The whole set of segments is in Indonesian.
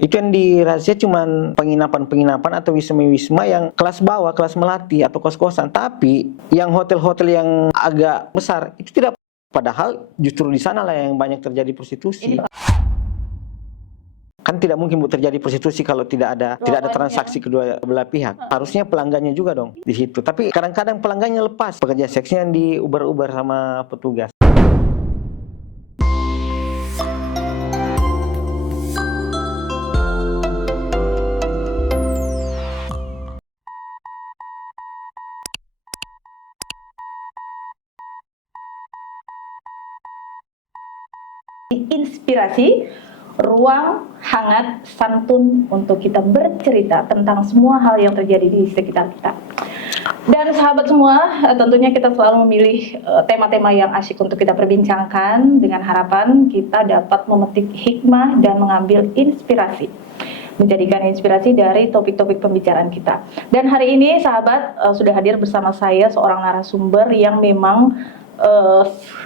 Itu yang dirahasia cuman penginapan-penginapan atau wisma-wisma yang kelas bawah, kelas melati atau kos-kosan. Tapi yang hotel-hotel yang agak besar itu tidak. Padahal justru di sana lah yang banyak terjadi prostitusi. Kan tidak mungkin terjadi prostitusi kalau tidak ada transaksi kedua belah pihak. Harusnya pelanggannya juga dong di situ. Tapi kadang-kadang pelanggannya lepas, pekerja seksnya yang diuber-uber sama petugas. Inspirasi, ruang hangat santun untuk kita bercerita tentang semua hal yang terjadi di sekitar kita. Dan sahabat semua, tentunya kita selalu memilih tema-tema yang asyik untuk kita perbincangkan dengan harapan kita dapat memetik hikmah dan mengambil inspirasi, menjadikan inspirasi dari topik-topik pembicaraan kita. Dan hari ini sahabat sudah hadir bersama saya seorang narasumber yang memang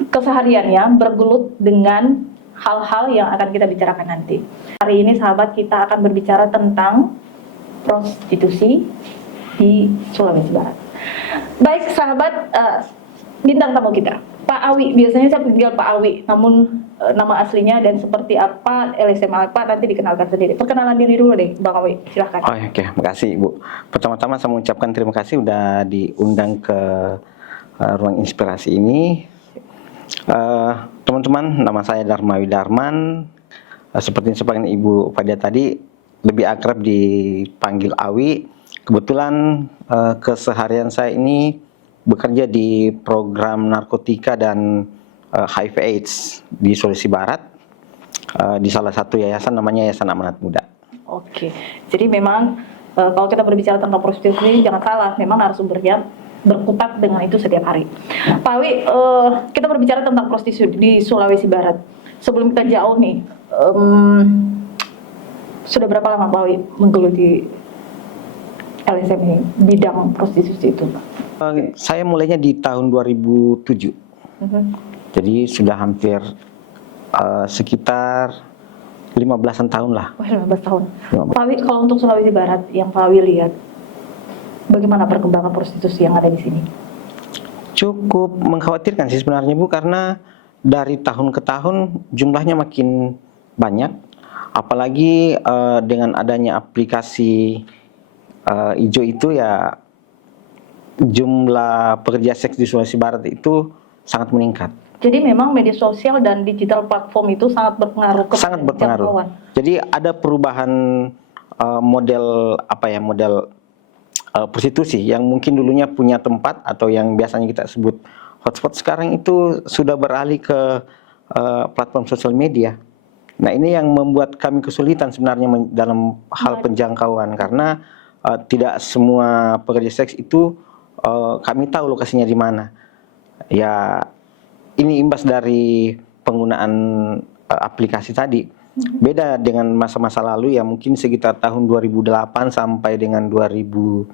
kesehariannya bergelut dengan hal-hal yang akan kita bicarakan nanti. Hari ini sahabat kita akan berbicara tentang prostitusi di Sulawesi Barat. Baik sahabat, bintang tamu kita Pak Awi, biasanya saya panggil Pak Awi, namun nama aslinya dan seperti apa, LSM apa nanti dikenalkan sendiri. Perkenalan diri dulu deh Bang Awi, silahkan. Oke, makasih Ibu. Pertama-tama saya mengucapkan terima kasih udah diundang ke ruang inspirasi ini. Teman-teman, nama saya Darmawi Darman. Seperti yang sebagian Ibu pada tadi, lebih akrab dipanggil Awi. Kebetulan keseharian saya ini bekerja di program narkotika dan HIV/AIDS di Sulawesi Barat, di salah satu yayasan namanya Yayasan Amanat Muda. Oke, jadi memang kalau kita berbicara tentang prostitusi jangan salah, memang narasumbernya berkutat dengan itu setiap hari. Pak Awi, kita berbicara tentang prostitusi di Sulawesi Barat. Sebelum kita jauh nih, sudah berapa lama Pak Awi menggeluti LSM ini, bidang prostitusi itu? Saya mulainya di tahun 2007. Jadi sudah hampir sekitar 15-an tahun lah. 15 tahun. Pak Awi, kalau untuk Sulawesi Barat yang Pak Awi lihat, bagaimana perkembangan prostitusi yang ada di sini? Cukup mengkhawatirkan sih sebenarnya Bu, karena dari tahun ke tahun jumlahnya makin banyak. Apalagi dengan adanya aplikasi hijau itu ya, jumlah pekerja seks di Sulawesi Barat itu sangat meningkat. Jadi memang media sosial dan digital platform itu sangat berpengaruh ke sangat berpengaruh. jangkauan. Jadi ada perubahan model prostitusi yang mungkin dulunya punya tempat atau yang biasanya kita sebut hotspot, sekarang itu sudah beralih ke platform sosial media. Nah, ini yang membuat kami kesulitan sebenarnya dalam hal penjangkauan, karena tidak semua pekerja seks itu kami tahu lokasinya di mana. Ya, ini imbas dari penggunaan aplikasi tadi. Beda dengan masa-masa lalu yang mungkin sekitar tahun 2008 sampai dengan 2015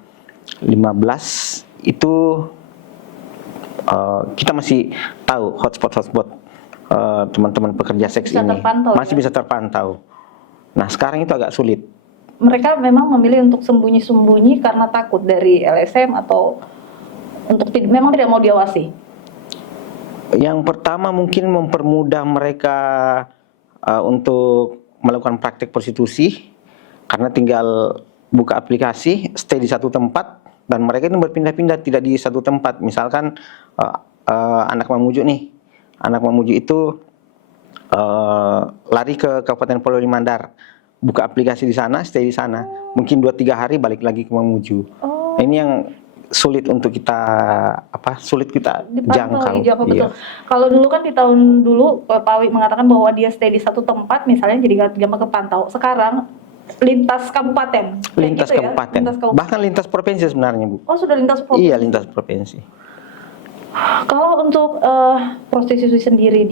itu kita masih tahu hotspot teman-teman pekerja seks ini masih bisa terpantau. Nah, sekarang itu agak sulit. Mereka memang memilih untuk sembunyi-sembunyi karena takut dari LSM atau untuk memang tidak mau diawasi. Yang pertama mungkin mempermudah mereka untuk melakukan praktek prostitusi, karena tinggal buka aplikasi, stay di satu tempat, dan mereka itu berpindah-pindah, tidak di satu tempat. Misalkan anak Mamuju nih, anak Mamuju itu lari ke Kabupaten Polewali Mandar, buka aplikasi di sana, stay di sana, mungkin 2-3 hari balik lagi ke Mamuju. Nah, ini yang sulit untuk kita jangkau. Betul. Kalau dulu kan di tahun dulu Pak Awi mengatakan bahwa dia stay di satu tempat, misalnya jadi gampang kepantau. Sekarang lintas kabupaten. Lintas gitu kabupaten. Ya? Bahkan lintas provinsi sebenarnya, Bu. Oh, sudah lintas provinsi. Iya, lintas provinsi. Kalau untuk prostitusi sendiri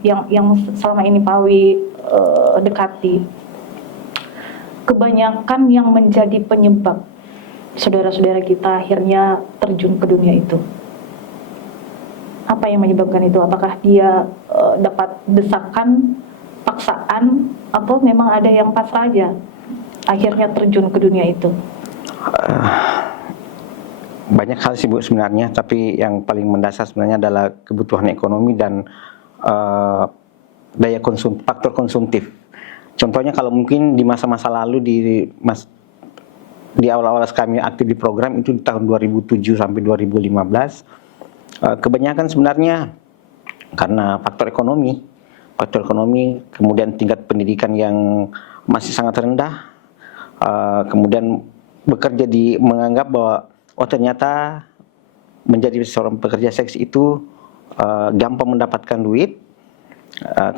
yang selama ini Pak Awi dekati, kebanyakan yang menjadi penyebab saudara-saudara kita akhirnya terjun ke dunia itu, apa yang menyebabkan itu? Apakah dia dapat desakan, paksaan, pilihan atau memang ada yang pasrah aja akhirnya terjun ke dunia itu? Banyak hal sih Bu sebenarnya, tapi yang paling mendasar sebenarnya adalah kebutuhan ekonomi dan faktor konsumtif. Contohnya kalau mungkin di masa-masa lalu di awal-awal kami aktif di program itu di tahun 2007 sampai 2015, kebanyakan sebenarnya karena faktor ekonomi, kemudian tingkat pendidikan yang masih sangat rendah, kemudian bekerja menganggap bahwa ternyata menjadi seorang pekerja seks itu gampang mendapatkan duit.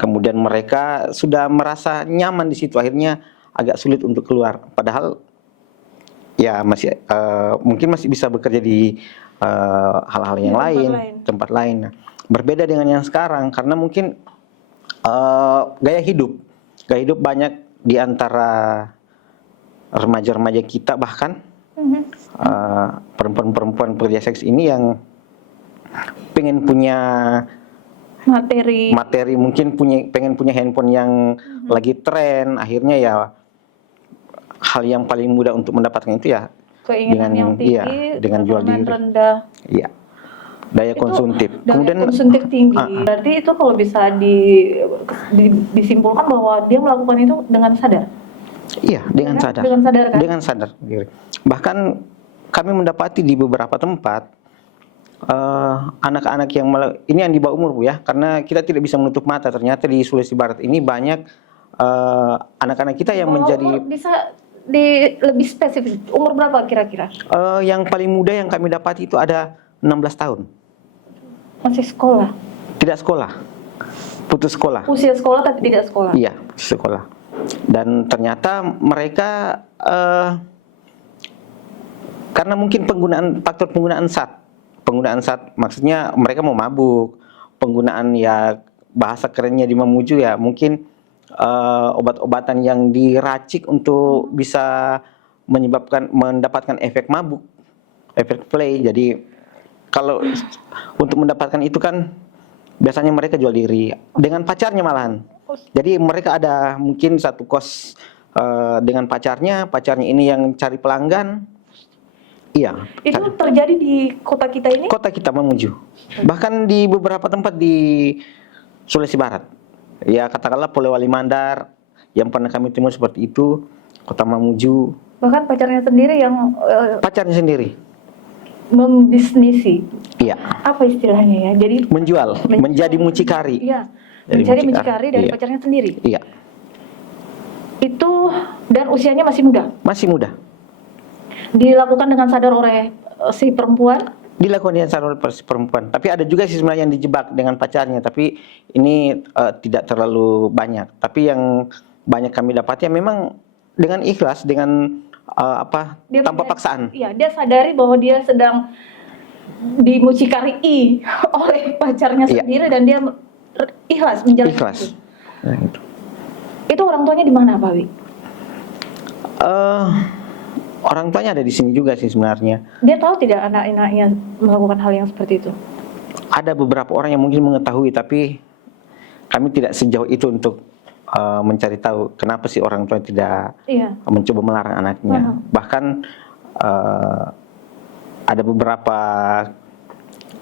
Kemudian mereka sudah merasa nyaman di situ, akhirnya agak sulit untuk keluar. Padahal ya mungkin masih bisa bekerja di hal-hal yang tempat lain. Nah, berbeda dengan yang sekarang karena mungkin gaya hidup banyak di antara remaja-remaja kita, bahkan perempuan-perempuan pekerja seks ini yang pengen punya materi mungkin pengen punya handphone yang lagi tren, akhirnya ya hal yang paling mudah untuk mendapatkan itu ya keinginan yang tinggi, dengan jual diri rendah. Iya. Daya konsumtif. Kemudian konsumtif tinggi. Berarti itu kalau bisa disimpulkan bahwa dia melakukan itu dengan sadar. Iya, dengan sadar. Dengan sadar kan? Dengan sadar. Bahkan kami mendapati di beberapa tempat anak-anak ini yang di bawah umur Bu ya, karena kita tidak bisa menutup mata, ternyata di Sulawesi Barat ini banyak anak-anak kita yang menjadi umur bisa lebih spesifik, umur berapa kira-kira? Yang paling muda yang kami dapati itu ada 16 tahun. Masih sekolah? Tidak sekolah, putus sekolah. Usia sekolah tapi tidak sekolah? Iya, putus sekolah. Dan ternyata mereka karena mungkin faktor penggunaan zat, maksudnya mereka mau mabuk, penggunaan ya bahasa kerennya di Mamuju ya mungkin obat-obatan yang diracik untuk bisa mendapatkan efek mabuk, efek play. Jadi kalau untuk mendapatkan itu kan biasanya mereka jual diri dengan pacarnya malahan. Jadi mereka ada mungkin satu kos dengan pacarnya ini yang cari pelanggan. Iya. Itu terjadi di kota kita ini? Kota kita Mamuju. Bahkan di beberapa tempat di Sulawesi Barat. Ya katakanlah Polewali Mandar yang pernah kami temui seperti itu, Kota Mamuju. Bahkan pacarnya sendiri yang pacarnya sendiri membisnisi. Iya. Apa istilahnya ya? Jadi menjadi mucikari. Iya. Mencari mucikari dari pacarnya sendiri. Iya. Itu dan usianya masih muda. Masih muda. Dilakukan dengan sadar oleh si perempuan. Dilakukan dengan sadar oleh si perempuan. Tapi ada juga sih sebenarnya yang dijebak dengan pacarnya. Tapi ini tidak terlalu banyak. Tapi yang banyak kami dapati ya memang dengan ikhlas, dengan tanpa paksaan. Iya, dia sadari bahwa dia sedang dimucikari oleh pacarnya sendiri dan dia ikhlas menjalani itu. Nah, itu. Itu orang tuanya di mana, Pak Wi? Orang tuanya ada di sini juga sih sebenarnya. Dia tahu tidak anak-anaknya melakukan hal yang seperti itu? Ada beberapa orang yang mungkin mengetahui, tapi kami tidak sejauh itu untuk mencari tahu kenapa sih orang tua tidak mencoba melarang anaknya. Bahkan ada beberapa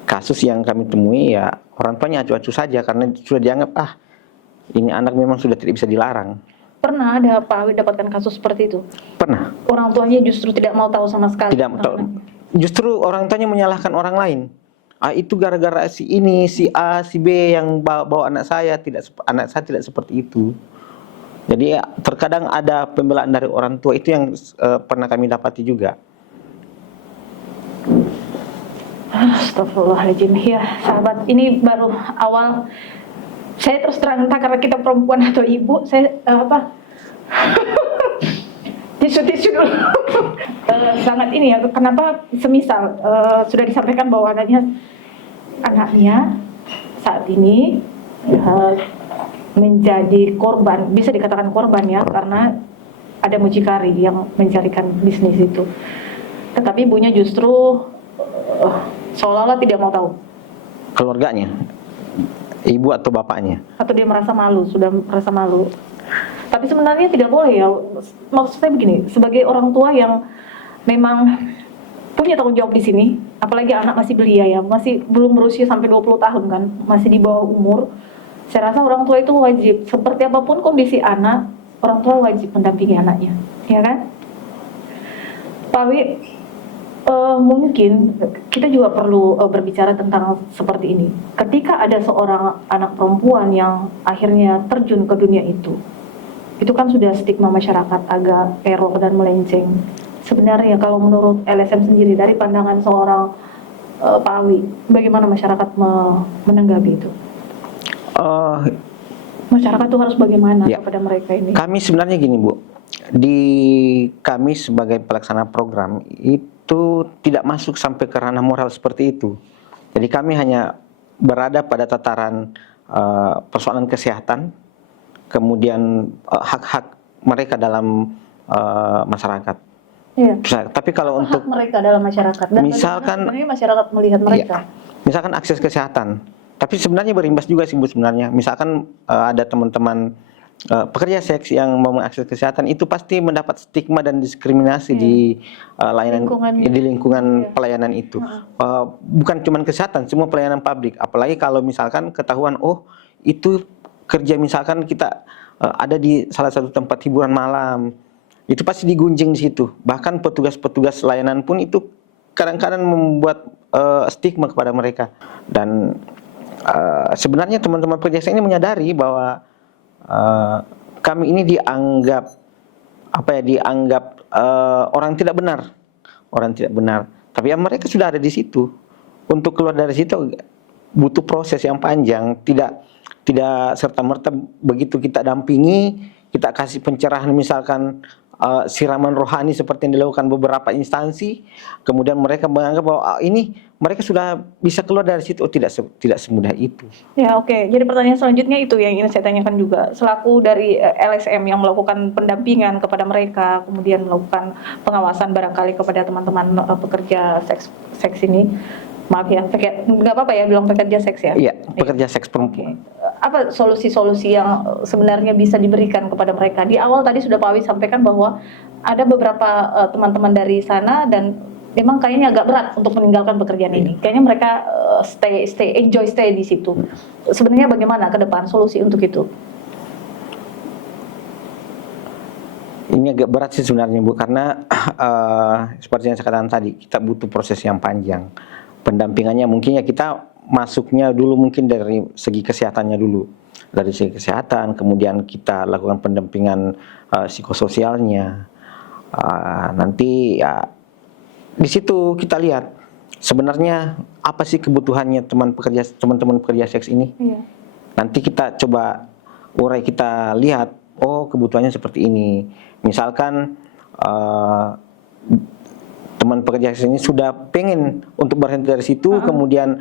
kasus yang kami temui ya orang tuanya acuh-acuh saja karena sudah dianggap ini anak memang sudah tidak bisa dilarang. Pernah ada Pak Awi dapatkan kasus seperti itu? Pernah. Orang tuanya justru tidak mau tahu sama sekali? Tidak tahu. Justru orang tuanya menyalahkan orang lain. Itu gara-gara si ini, si A, si B yang bawa anak saya tidak seperti itu. Jadi terkadang ada pembelaan dari orang tua itu yang pernah kami dapati juga. Astagfirullahaladzim. Ya sahabat, ini baru awal. Saya terus terang entah karena kita perempuan atau ibu, saya tisu dulu. Sangat ini ya, kenapa semisal sudah disampaikan bahwa anaknya saat ini menjadi korban, bisa dikatakan korban ya, karena ada mucikari yang mencarikan bisnis itu. Tetapi ibunya justru seolah-olah tidak mau tahu. Keluarganya? Ibu atau bapaknya? Atau dia merasa malu, sudah merasa malu. Tapi sebenarnya tidak boleh ya. Maksud saya begini, sebagai orang tua yang memang punya tanggung jawab di sini, apalagi anak masih belia ya, masih belum berusia sampai 20 tahun kan, masih di bawah umur. Saya rasa orang tua itu wajib, seperti apapun kondisi anak, orang tua wajib mendampingi anaknya, ya kan? Pak Wi, mungkin kita juga perlu berbicara tentang seperti ini. Ketika ada seorang anak perempuan yang akhirnya terjun ke dunia itu kan sudah stigma masyarakat agak error dan melenceng. Sebenarnya kalau menurut LSM sendiri dari pandangan seorang Pak Awi, bagaimana masyarakat menanggapi itu? Masyarakat itu harus bagaimana Ya. kepada mereka ini? Kami sebenarnya gini Bu, di kami sebagai pelaksana program itu tidak masuk sampai ke ranah moral seperti itu. Jadi kami hanya berada pada tataran persoalan kesehatan, kemudian hak-hak mereka dalam masyarakat. Iya. Tapi kalau untuk Hak mereka dalam masyarakat dan misalkan- bagaimana sebenarnya masyarakat melihat mereka. misalkan akses kesehatan, tapi sebenarnya berimbas juga sih Bu sebenarnya. Misalkan ada teman-teman pekerja seks yang mau mengakses kesehatan, itu pasti mendapat stigma dan diskriminasi di layanan di lingkungan pelayanan itu. Bukan cuma kesehatan, semua pelayanan publik. Apalagi kalau misalkan ketahuan, oh itu kerja misalkan kita ada di salah satu tempat hiburan malam, itu pasti digunjing di situ. Bahkan petugas-petugas layanan pun itu kadang-kadang membuat stigma kepada mereka. Dan sebenarnya teman-teman pekerja seks ini menyadari bahwa kami ini dianggap orang tidak benar. Tapi ya mereka sudah ada di situ. Untuk keluar dari situ butuh proses yang panjang. Tidak serta-merta begitu kita dampingi, kita kasih pencerahan misalkan siraman rohani seperti yang dilakukan beberapa instansi, kemudian mereka menganggap bahwa ini mereka sudah bisa keluar dari situ. Tidak semudah itu. Ya, oke. Jadi pertanyaan selanjutnya itu yang ingin saya tanyakan juga. Selaku dari LSM yang melakukan pendampingan kepada mereka, kemudian melakukan pengawasan barangkali kepada teman-teman pekerja seks ini. Maaf ya, nggak apa-apa ya bilang pekerja seks ya? Iya, pekerja seks perempuan. Apa solusi-solusi yang sebenarnya bisa diberikan kepada mereka? Di awal tadi sudah Pak Awi sampaikan bahwa ada beberapa teman-teman dari sana dan memang kayaknya agak berat untuk meninggalkan pekerjaan ini. Kayaknya mereka stay di situ. Sebenarnya bagaimana ke depan solusi untuk itu? Ini agak berat sih sebenarnya Bu, karena seperti yang saya katakan tadi, kita butuh proses yang panjang. Pendampingannya mungkin ya kita masuknya dulu mungkin dari segi kesehatannya dulu. Dari segi kesehatan, kemudian kita lakukan pendampingan psikososialnya. Nanti ya di situ kita lihat sebenarnya apa sih kebutuhannya teman-teman pekerja seks ini. Iya. Nanti kita coba urai, kita lihat, oh kebutuhannya seperti ini. Misalkan teman pekerja seks ini sudah pengen untuk berhenti dari situ, kemudian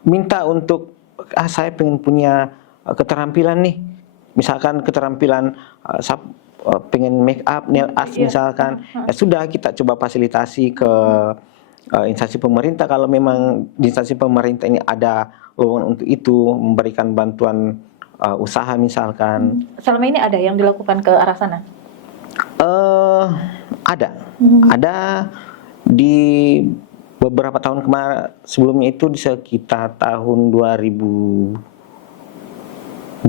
minta untuk saya pengen punya keterampilan nih, misalkan keterampilan pengen make up, nail art misalkan, ya sudah kita coba fasilitasi ke instansi pemerintah. Kalau memang di instansi pemerintah ini ada lowongan untuk itu, memberikan bantuan usaha misalkan. Selama ini ada yang dilakukan ke arah sana? Ada di beberapa tahun kemarin, sebelumnya itu di sekitar tahun 2022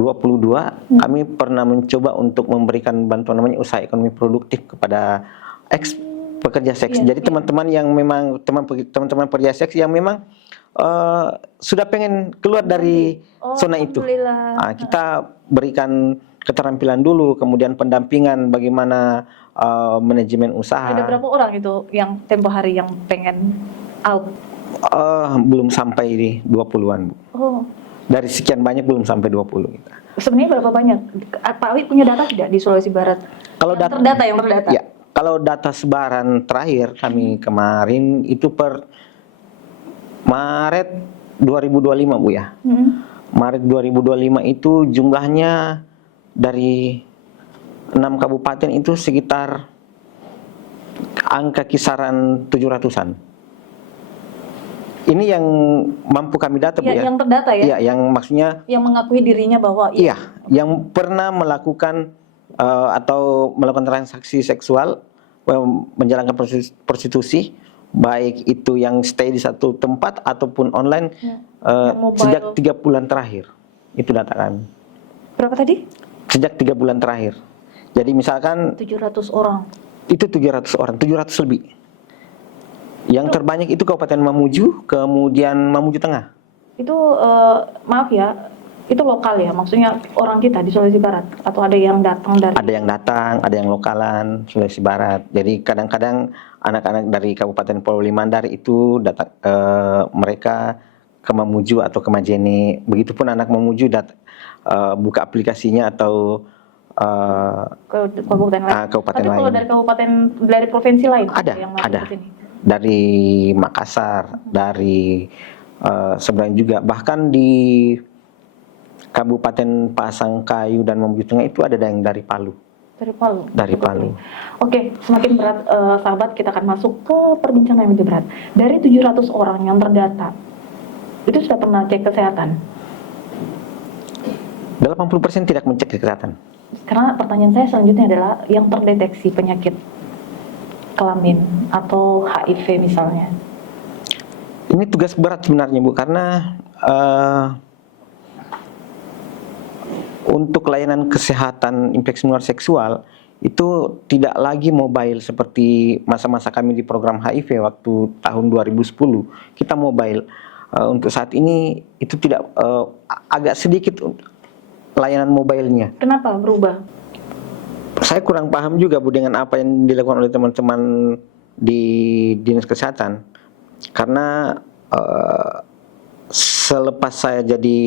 kami pernah mencoba untuk memberikan bantuan namanya usaha ekonomi produktif kepada pekerja seks. Jadi teman-teman yang memang teman-teman pekerja seks yang memang sudah pengen keluar dari zona itu. Kita berikan keterampilan dulu, kemudian pendampingan bagaimana manajemen usaha. Ada berapa orang itu yang tempo hari yang pengen out? Belum sampai di 20-an, Bu. Oh. Dari sekian banyak belum sampai 20 kita. Sebenarnya berapa banyak? Pak Awi punya data tidak di Sulawesi Barat? Kalau yang terdata. Ya, kalau data sebaran terakhir kami kemarin itu per Maret 2025, Bu ya. Maret 2025 itu jumlahnya dari 6 kabupaten itu sekitar angka kisaran 700-an. Ini yang mampu kami data, Bu ya. Yang terdata ya? Iya, yang maksudnya yang mengakui dirinya bahwa iya, yang pernah melakukan atau melakukan transaksi seksual, menjalankan prostitusi, baik itu yang stay di satu tempat ataupun online, Yang mobile. sejak 3 bulan terakhir. Itu data kami. Berapa tadi? Sejak 3 bulan terakhir. Jadi misalkan 700 orang. itu 700 orang, 700 lebih. Yang terbanyak itu Kabupaten Mamuju, kemudian Mamuju Tengah. Itu maaf ya, itu lokal ya, maksudnya orang kita di Sulawesi Barat, atau ada yang datang dari? Ada yang datang, ada yang lokalan Sulawesi Barat. Jadi kadang-kadang anak-anak dari Kabupaten Polewali Mandar itu datang, mereka ke Mamuju atau ke Majene. Begitupun anak Mamuju buka aplikasinya atau Ke kabupaten lain. kabupaten Tapi kalau lain. dari kabupaten, dari provinsi lain yang masuk ada. ke sini? Dari Makassar, dari seberang juga, bahkan di Kabupaten Pasangkayu dan Mamuju Tengah itu ada yang dari Palu. Dari Palu. Dari Palu. Oke, semakin berat sahabat, kita akan masuk ke perbincangan yang lebih berat. Dari 700 orang yang terdata, itu sudah pernah cek kesehatan? 80% tidak mencek kesehatan. Karena pertanyaan saya selanjutnya adalah yang terdeteksi penyakit kelamin atau HIV misalnya. Ini tugas berat sebenarnya Bu, karena untuk layanan kesehatan infeksi menular seksual itu tidak lagi mobile seperti masa-masa kami di program HIV waktu tahun 2010. Kita mobile. Untuk saat ini itu tidak, agak sedikit layanan mobilenya. Kenapa berubah? Saya kurang paham juga Bu dengan apa yang dilakukan oleh teman-teman di Dinas Kesehatan. Karena selepas saya jadi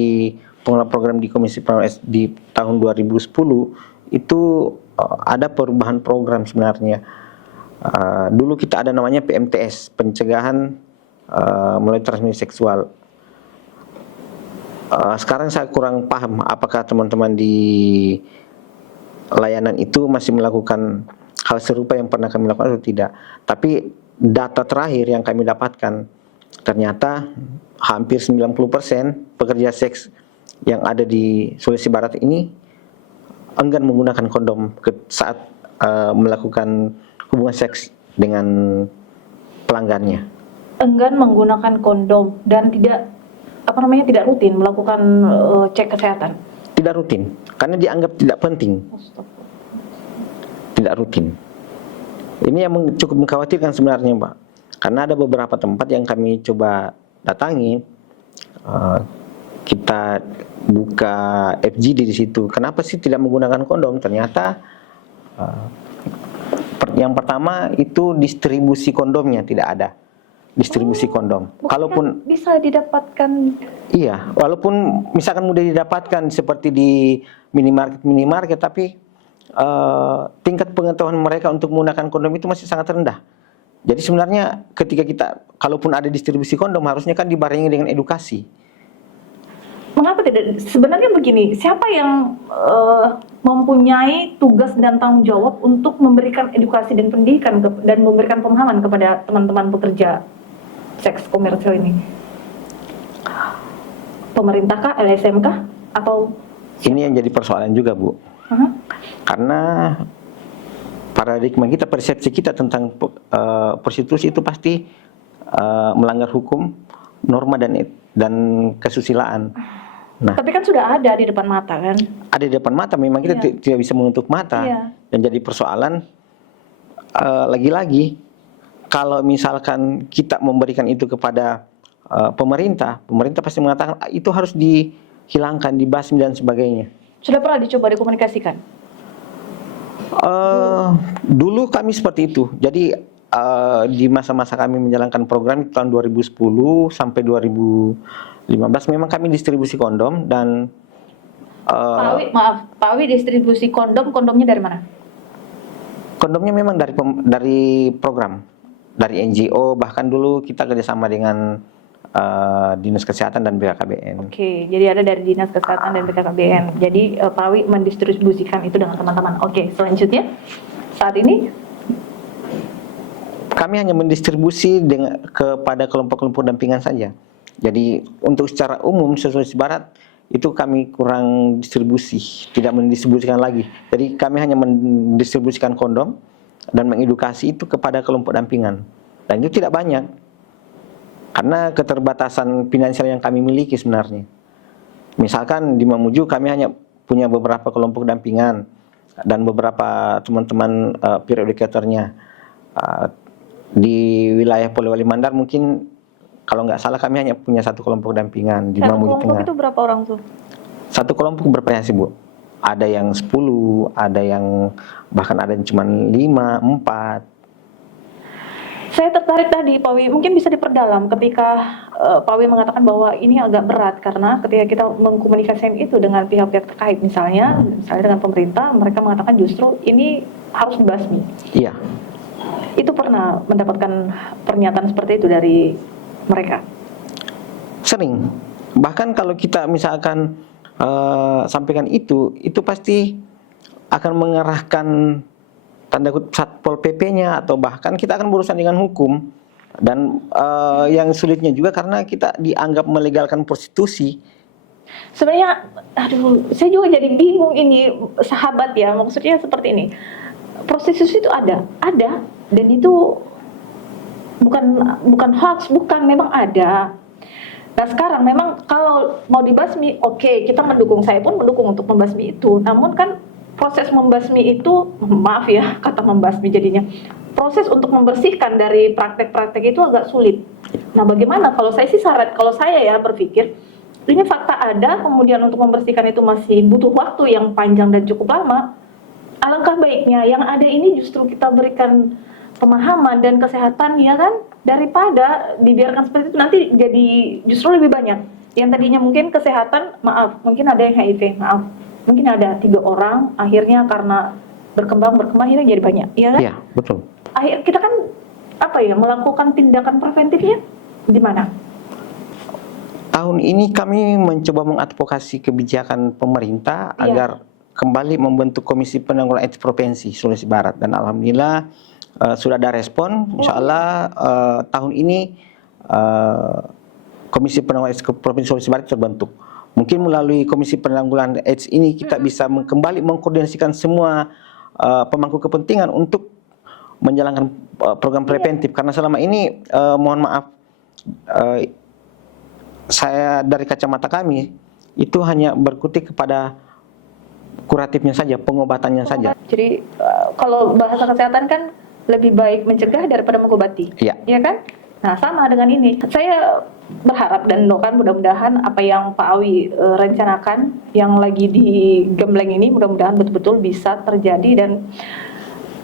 pengelola program di Komisi Pengelola di tahun 2010 itu ada perubahan program sebenarnya. Dulu kita ada namanya PMTS, pencegahan melalui transmisi seksual. Sekarang saya kurang paham apakah teman-teman di layanan itu masih melakukan hal serupa yang pernah kami lakukan atau tidak. Tapi data terakhir yang kami dapatkan, ternyata hampir 90% pekerja seks yang ada di Sulawesi Barat ini enggan menggunakan kondom saat melakukan hubungan seks dengan pelanggannya. Enggan menggunakan kondom dan tidak rutin melakukan cek kesehatan. Tidak rutin, karena dianggap tidak penting. Tidak rutin. Ini yang cukup mengkhawatirkan sebenarnya, Pak. Karena ada beberapa tempat yang kami coba datangi, kita buka FGD di situ. Kenapa sih tidak menggunakan kondom? Ternyata yang pertama itu distribusi kondomnya tidak ada. Distribusi kondom. Kalaupun bisa didapatkan. Iya, walaupun misalkan mudah didapatkan seperti di minimarket, tapi tingkat pengetahuan mereka untuk menggunakan kondom itu masih sangat rendah. Jadi sebenarnya ketika kita, kalaupun ada distribusi kondom, harusnya kan dibarengi dengan edukasi. Mengapa tidak? Sebenarnya begini, siapa yang mempunyai tugas dan tanggung jawab untuk memberikan edukasi dan pendidikan dan memberikan pemahaman kepada teman-teman pekerja seks komersial ini? Pemerintah kah, LSM kah, atau? Ini yang jadi persoalan juga, Bu. Karena paradigma kita, persepsi kita tentang prostitusi itu pasti melanggar hukum, norma dan kesusilaan. Nah, tapi kan sudah ada di depan mata kan? Ada di depan mata, memang kita tidak bisa menutup mata. Dan jadi persoalan lagi-lagi kalau misalkan kita memberikan itu kepada pemerintah pasti mengatakan itu harus dihilangkan, dibasmi dan sebagainya. Sudah pernah dicoba dikomunikasikan? Dulu kami seperti itu. Jadi di masa-masa kami menjalankan program tahun 2010 sampai 2015 memang kami distribusi kondom dan Pak Wi distribusi kondomnya dari mana? Kondomnya memang dari program, dari NGO, bahkan dulu kita kerjasama dengan Dinas Kesehatan dan BKKBN. Oke, jadi ada dari Dinas Kesehatan dan BKKBN. Jadi Pak Wi mendistribusikan itu dengan teman-teman. Oke, selanjutnya saat ini kami hanya mendistribusi kepada kelompok-kelompok dampingan saja. Jadi untuk secara umum Sulawesi Barat itu kami kurang distribusi, tidak mendistribusikan lagi. Jadi kami hanya mendistribusikan kondom dan mengedukasi itu kepada kelompok dampingan. Dan itu tidak banyak, karena keterbatasan finansial yang kami miliki sebenarnya. Misalkan di Mamuju kami hanya punya beberapa kelompok dampingan dan beberapa teman-teman peer educator-nya. Di wilayah Polewali Mandar mungkin kalau nggak salah kami hanya punya satu kelompok dampingan di Satu Mamuju kelompok Tengah. itu berapa orang tuh? Satu kelompok bervariasi, Bu. Ada yang 10, ada yang bahkan ada yang cuma 5, 4. Saya tertarik tadi, Pak Wi, mungkin bisa diperdalam ketika Pak Wi mengatakan bahwa ini agak berat karena ketika kita mengkomunikasikan itu dengan pihak-pihak terkait, misalnya dengan pemerintah, mereka mengatakan justru ini harus dibasmi. Iya. Itu pernah mendapatkan pernyataan seperti itu dari mereka? Sering. Bahkan kalau kita misalkan sampaikan itu pasti akan mengerahkan tanda kutip Satpol PP-nya, atau bahkan kita akan berurusan dengan hukum. Dan yang sulitnya juga karena kita dianggap melegalkan prostitusi. Sebenarnya, saya juga jadi bingung ini, sahabat ya, maksudnya seperti ini. Prostitusi itu ada, dan itu bukan hoax, memang ada. Nah sekarang memang kalau mau dibasmi, oke, kita mendukung, saya pun mendukung untuk membasmi itu. Namun kan proses membasmi itu, maaf ya kata membasmi jadinya, proses untuk membersihkan dari praktek-praktek itu agak sulit. Nah bagaimana kalau saya sih kalau saya ya berpikir, ini fakta ada, kemudian untuk membersihkan itu masih butuh waktu yang panjang dan cukup lama. Alangkah baiknya yang ada ini justru kita berikan pemahaman dan kesehatan, ya kan, daripada dibiarkan seperti itu nanti jadi justru lebih banyak. Yang tadinya mungkin kesehatan, maaf, mungkin ada yang HIV, maaf, mungkin ada 3 orang, akhirnya karena berkembang ini jadi banyak, ya kan? Iya, betul. Akhir kita kan melakukan tindakan preventifnya di mana? Tahun ini kami mencoba mengadvokasi kebijakan pemerintah agar kembali membentuk Komisi Penanggulangan AIDS Provinsi Sulawesi Barat, dan alhamdulillah sudah ada respon. Insya Allah tahun ini Komisi Penanggulangan AIDS Provinsi Sulawesi Barat terbentuk. Mungkin melalui Komisi Penanggulangan AIDS ini kita bisa kembali mengkoordinasikan semua pemangku kepentingan untuk menjalankan program preventif. Karena selama ini mohon maaf, saya dari kacamata kami itu hanya berkutik kepada kuratifnya saja, pengobatannya saja. Jadi kalau bahasa kesehatan kan lebih baik mencegah daripada mengobati, ya kan? Nah sama dengan ini, saya berharap dan doakan mudah-mudahan apa yang Pak Awi rencanakan yang lagi digembleng ini mudah-mudahan betul-betul bisa terjadi, dan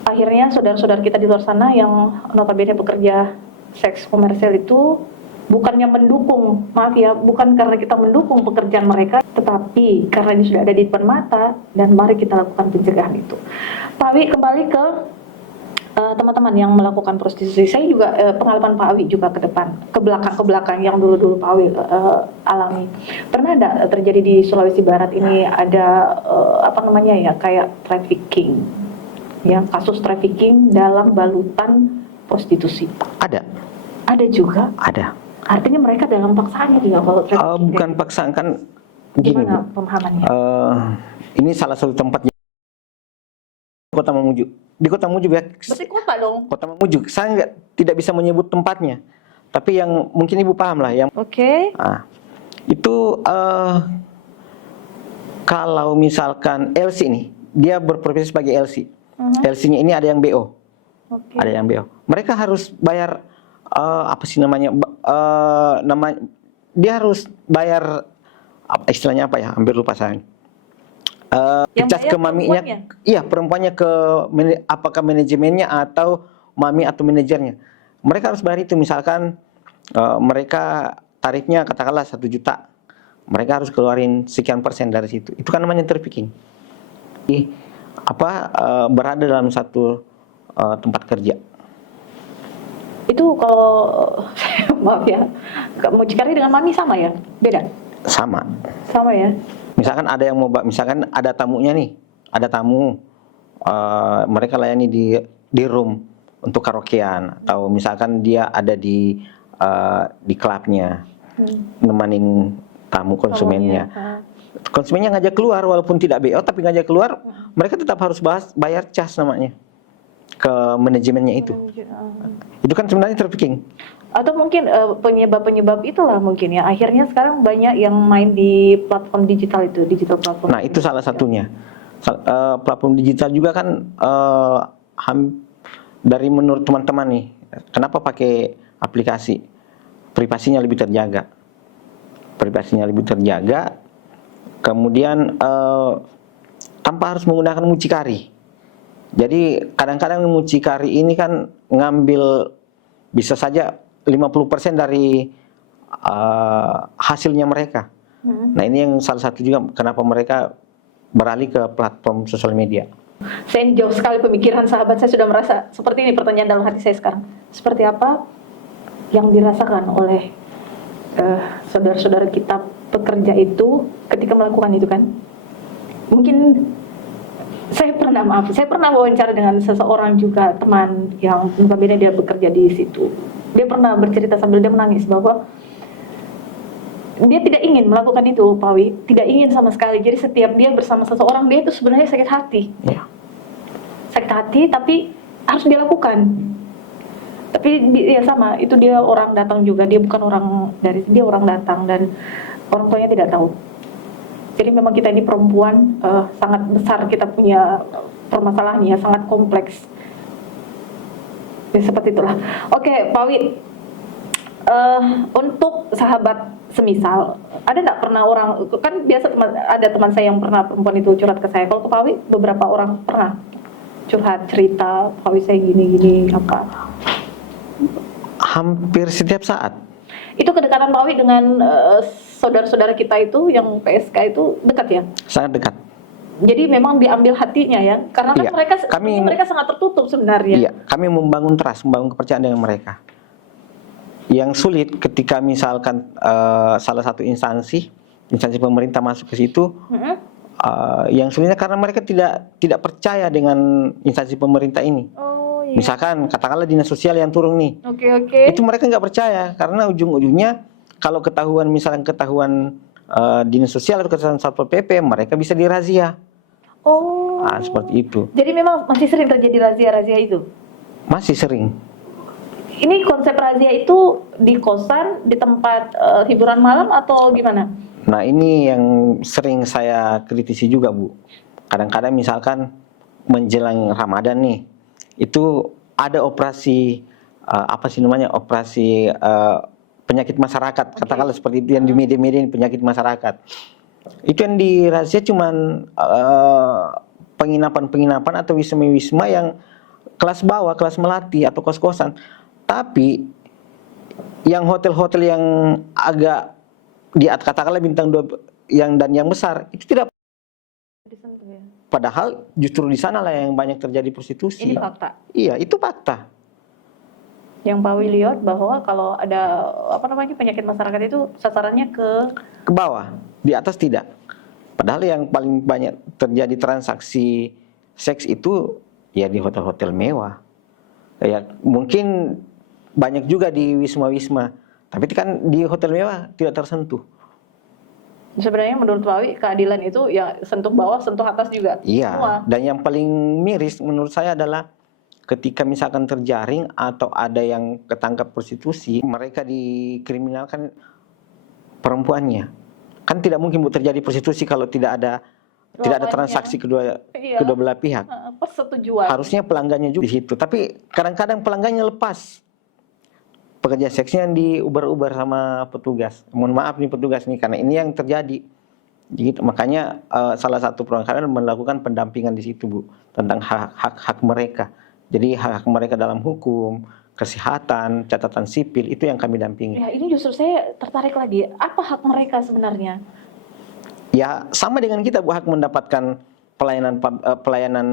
akhirnya saudara-saudara kita di luar sana yang notabene bekerja seks komersial itu bukannya mendukung, maaf ya, bukan karena kita mendukung pekerjaan mereka, tetapi karena ini sudah ada di depan mata, dan mari kita lakukan pencegahan itu. Pak Awi, kembali ke teman-teman yang melakukan prostitusi. Saya juga pengalaman Pak Awi juga ke depan, ke belakang yang dulu Pak Awi alami. Pernah ada terjadi di Sulawesi Barat ini ada kayak trafficking, ya, kasus trafficking dalam balutan prostitusi? Ada juga. Artinya mereka dalam paksaan gitu ya kalau trafficking? Bukan paksaan, kan gini. Gimana pemahamannya? Ini salah satu tempat Kota Mamuju. Di Kota Mamuju ya. Berarti kota dong. Kota Mamuju. Saya tidak bisa menyebut tempatnya. Tapi yang mungkin Ibu paham lah yang. Oke. Itu kalau misalkan LC ini, dia berprofesi sebagai LC. LC-nya ini ada yang BO. Ada yang BO. Mereka harus bayar dia harus bayar istilahnya apa ya? Hampir lupa saya. Cas ke maminya, iya, perempuannya ke apakah manajemennya atau mami atau manajernya. Mereka harus bayar itu. Misalkan mereka tarifnya katakanlah 1 juta, mereka harus keluarin sekian persen dari situ. Itu kan namanya trafficking. Berada dalam satu tempat kerja. Itu kalau maaf ya, mucikari dengan mami sama ya? Beda? Sama ya. Misalkan ada yang mau, misalkan ada tamunya nih, ada tamu, mereka layani di room untuk karaokean, atau misalkan dia ada di klubnya, nemanin tamu konsumennya. konsumennya ngajak keluar walaupun tidak BO tapi ngajak keluar, mereka tetap harus bayar cas namanya ke manajemennya itu. Itu kan sebenarnya trafficking. Atau mungkin penyebab-penyebab itulah mungkin ya akhirnya sekarang banyak yang main di platform digital itu, digital platform. Nah, itu salah satunya. Platform digital juga kan dari menurut teman-teman nih, kenapa pakai aplikasi? Privasinya lebih terjaga. Privasinya lebih terjaga. Kemudian tanpa harus menggunakan mucikari. Jadi kadang-kadang mucikari ini kan ngambil bisa saja 50% dari hasilnya mereka. Nah, ini yang salah satu juga kenapa mereka beralih ke platform sosial media. Saya jauh sekali pemikiran sahabat, saya sudah merasa seperti ini pertanyaan dalam hati saya sekarang. Seperti apa yang dirasakan oleh saudara-saudara kita pekerja itu ketika melakukan itu kan? Mungkin saya pernah wawancara dengan seseorang juga teman yang notabene dia bekerja di situ. Dia pernah bercerita sambil dia menangis bahwa dia tidak ingin melakukan itu, Pak Wi, tidak ingin sama sekali. Jadi setiap dia bersama seseorang, dia itu sebenarnya sakit hati. Ya. Sakit hati, tapi harus dilakukan. Tapi ya sama, itu dia orang datang juga, dia bukan orang dari dia orang datang dan orang tuanya tidak tahu. Jadi memang kita ini perempuan sangat besar, kita punya permasalahannya sangat kompleks. Ya, seperti itulah. Oke, Pak Wi, untuk sahabat semisal, ada nggak pernah orang, kan biasa ada teman saya yang pernah perempuan itu curhat ke saya. Kalau ke Pak Wi, beberapa orang pernah curhat cerita, Pak Wi saya gini-gini apa? Hampir setiap saat. Itu kedekatan Pak Wi dengan saudara-saudara kita itu yang PSK itu dekat ya? Sangat dekat. Jadi memang diambil hatinya ya, karena kan Iya, mereka sangat tertutup sebenarnya. Iya, kami membangun trust, membangun kepercayaan dengan mereka. Yang sulit ketika misalkan salah satu instansi pemerintah masuk ke situ, yang sulitnya karena mereka tidak percaya dengan instansi pemerintah ini. Oh, iya. Misalkan katakanlah dinas sosial yang turun nih, itu mereka nggak percaya karena ujung-ujungnya kalau ketahuan dinas sosial atau ketahuan satpol pp, mereka bisa dirazia. Oh. Nah, seperti itu. Jadi memang masih sering terjadi razia-razia itu? Masih sering. Ini konsep razia itu di kosan, di tempat hiburan malam atau gimana? Nah, ini yang sering saya kritisi juga, Bu. Kadang-kadang misalkan menjelang Ramadan nih, itu ada operasi apa sih namanya? Operasi penyakit masyarakat, katakanlah seperti itu yang di media-media penyakit masyarakat. Itu yang dirazia cuman penginapan-penginapan atau wisma-wisma yang kelas bawah, kelas melati atau kos-kosan. Tapi yang hotel-hotel yang agak di atas katakanlah bintang 2 dan yang besar itu tidak. Padahal justru di sana lah yang banyak terjadi prostitusi. Ini fakta. Iya, itu fakta. Yang Pak Wi lihat bahwa kalau ada penyakit masyarakat itu sasarannya ke bawah, di atas tidak. Padahal yang paling banyak terjadi transaksi seks itu ya di hotel-hotel mewah. Ya mungkin banyak juga di wisma-wisma, tapi kan di hotel mewah tidak tersentuh. Sebenarnya menurut Pak Wi keadilan itu ya sentuh bawah, sentuh atas juga. Iya. Semua. Dan yang paling miris menurut saya adalah ketika misalkan terjaring atau ada yang ketangkap prostitusi, mereka dikriminalkan perempuannya. Kan tidak mungkin Bu terjadi prostitusi kalau tidak ada transaksi kedua belah pihak. Persetujuan. Harusnya pelanggannya juga di situ. Tapi kadang-kadang pelanggannya lepas. Pekerja seksnya yang diuber-uber sama petugas. Mohon maaf nih petugas nih, karena ini yang terjadi. Gitu. Makanya salah satu program melakukan pendampingan di situ, Bu, tentang hak-hak mereka. Jadi hak mereka dalam hukum, kesehatan, catatan sipil, itu yang kami dampingi. Ya, ini justru saya tertarik lagi. Apa hak mereka sebenarnya? Ya, sama dengan kita, Bu, hak mendapatkan pelayanan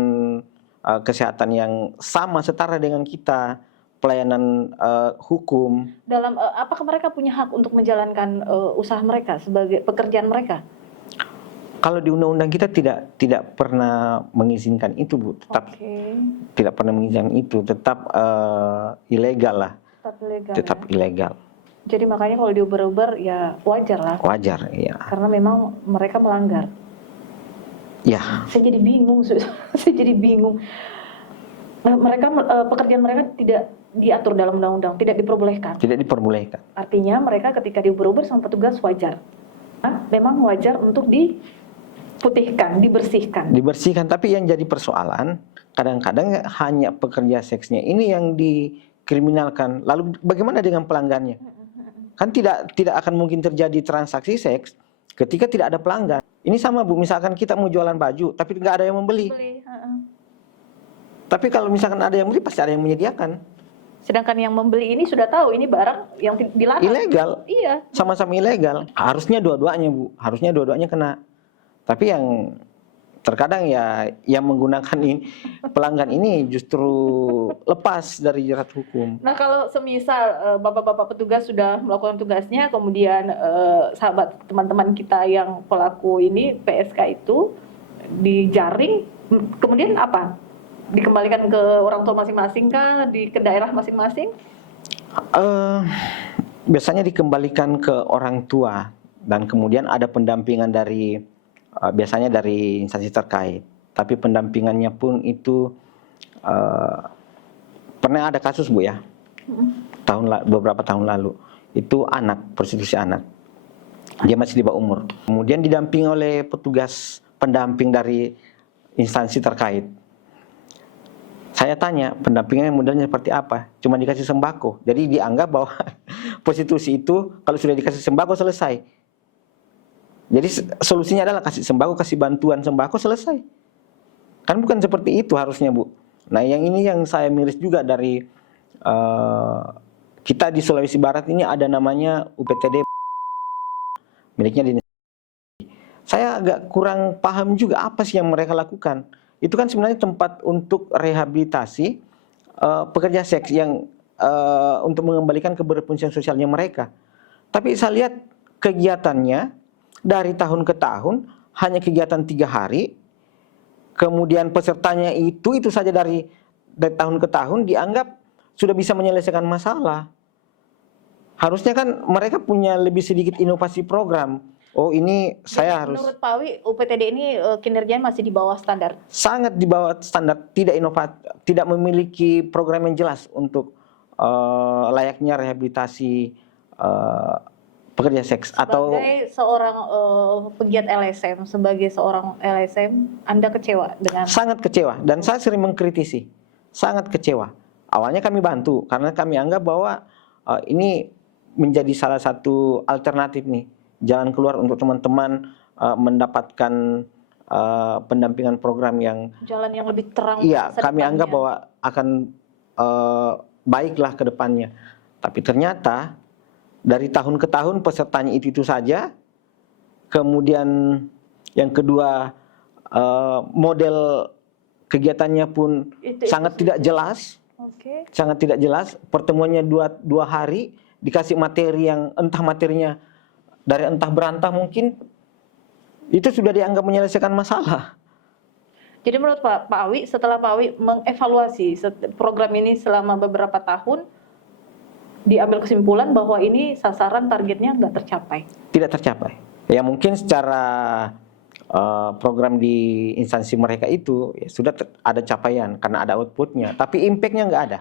kesehatan yang sama setara dengan kita, pelayanan hukum. Dalam apakah mereka punya hak untuk menjalankan usaha mereka sebagai pekerjaan mereka? Kalau di undang-undang kita tidak pernah mengizinkan itu, Bu. Tidak pernah mengizinkan itu, tetap ilegal lah. Tetap ilegal. Tetap ilegal. Jadi makanya kalau diuber-uber ya wajar lah, Wajar, ya. karena memang mereka melanggar. Ya, Saya jadi bingung, saya jadi bingung. Mereka pekerjaan mereka tidak diatur dalam undang-undang, tidak diperbolehkan. tidak diperbolehkan. Artinya mereka ketika diuber-uber sama petugas wajar. Nah, memang wajar untuk diputihkan, dibersihkan. Dibersihkan, tapi yang jadi persoalan kadang-kadang hanya pekerja seksnya ini yang dikriminalkan. Lalu bagaimana dengan pelanggannya? Kan tidak akan mungkin terjadi transaksi seks ketika tidak ada pelanggan. Ini sama Bu, misalkan kita mau jualan baju tapi nggak ada yang membeli. Tapi kalau misalkan ada yang beli pasti ada yang menyediakan. Sedangkan yang membeli ini sudah tahu ini barang yang dilarang. Ilegal. Iya. Sama-sama ilegal. Harusnya dua-duanya Bu, harusnya dua-duanya kena. Tapi yang terkadang ya yang menggunakan ini, pelanggan ini justru lepas dari jerat hukum. Nah kalau semisal bapak-bapak petugas sudah melakukan tugasnya, kemudian sahabat teman-teman kita yang pelaku ini PSK itu dijaring, kemudian apa? Dikembalikan ke orang tua masing-masing kah? Ke daerah masing-masing? Biasanya dikembalikan ke orang tua dan kemudian ada pendampingan dari biasanya dari instansi terkait. Tapi pendampingannya pun itu pernah ada kasus Bu ya, beberapa tahun lalu itu anak, prostitusi anak, dia masih di bawah umur. Kemudian didampingi oleh petugas pendamping dari instansi terkait. Saya tanya pendampingannya modelnya seperti apa? Cuma dikasih sembako. Jadi dianggap bahwa prostitusi itu kalau sudah dikasih sembako selesai. Jadi solusinya adalah kasih sembako, kasih bantuan sembako, selesai. Kan bukan seperti itu harusnya Bu. Nah yang ini yang saya miris juga dari kita di Sulawesi Barat ini ada namanya UPTD miliknya di. Saya agak kurang paham juga apa sih yang mereka lakukan. Itu kan sebenarnya tempat untuk rehabilitasi pekerja seks yang untuk mengembalikan keberfungsian sosialnya mereka. Tapi saya lihat kegiatannya dari tahun ke tahun hanya kegiatan 3 hari, kemudian pesertanya itu saja dari tahun ke tahun dianggap sudah bisa menyelesaikan masalah. Harusnya kan mereka punya lebih sedikit inovasi program. Oh ini saya harus. Menurut Pak Wi, UPTD ini kinerjanya masih di bawah standar? Sangat di bawah standar, tidak inovatif, tidak memiliki program yang jelas untuk layaknya rehabilitasi pekerja seks. Sebagai seorang pegiat LSM, sebagai seorang LSM, Anda kecewa dengan? Sangat kecewa, dan saya sering mengkritisi, sangat kecewa. Awalnya kami bantu, karena kami anggap bahwa ini menjadi salah satu alternatif nih, jalan keluar untuk teman-teman mendapatkan pendampingan program yang jalan yang lebih terang. Iya, kami anggap bahwa akan baiklah ke depannya. Tapi ternyata dari tahun ke tahun pesertanya itu saja. Kemudian yang kedua model kegiatannya pun sangat tidak jelas. Okay. Sangat tidak jelas. Pertemuannya dua hari, dikasih materi yang entah materinya dari entah berantah mungkin, itu sudah dianggap menyelesaikan masalah. Jadi menurut Pak Awi, setelah Pak Awi mengevaluasi program ini selama beberapa tahun, diambil kesimpulan bahwa ini sasaran targetnya nggak tercapai? Tidak tercapai. Ya mungkin secara program di instansi mereka itu ya sudah ada capaian karena ada outputnya, tapi impactnya nggak ada.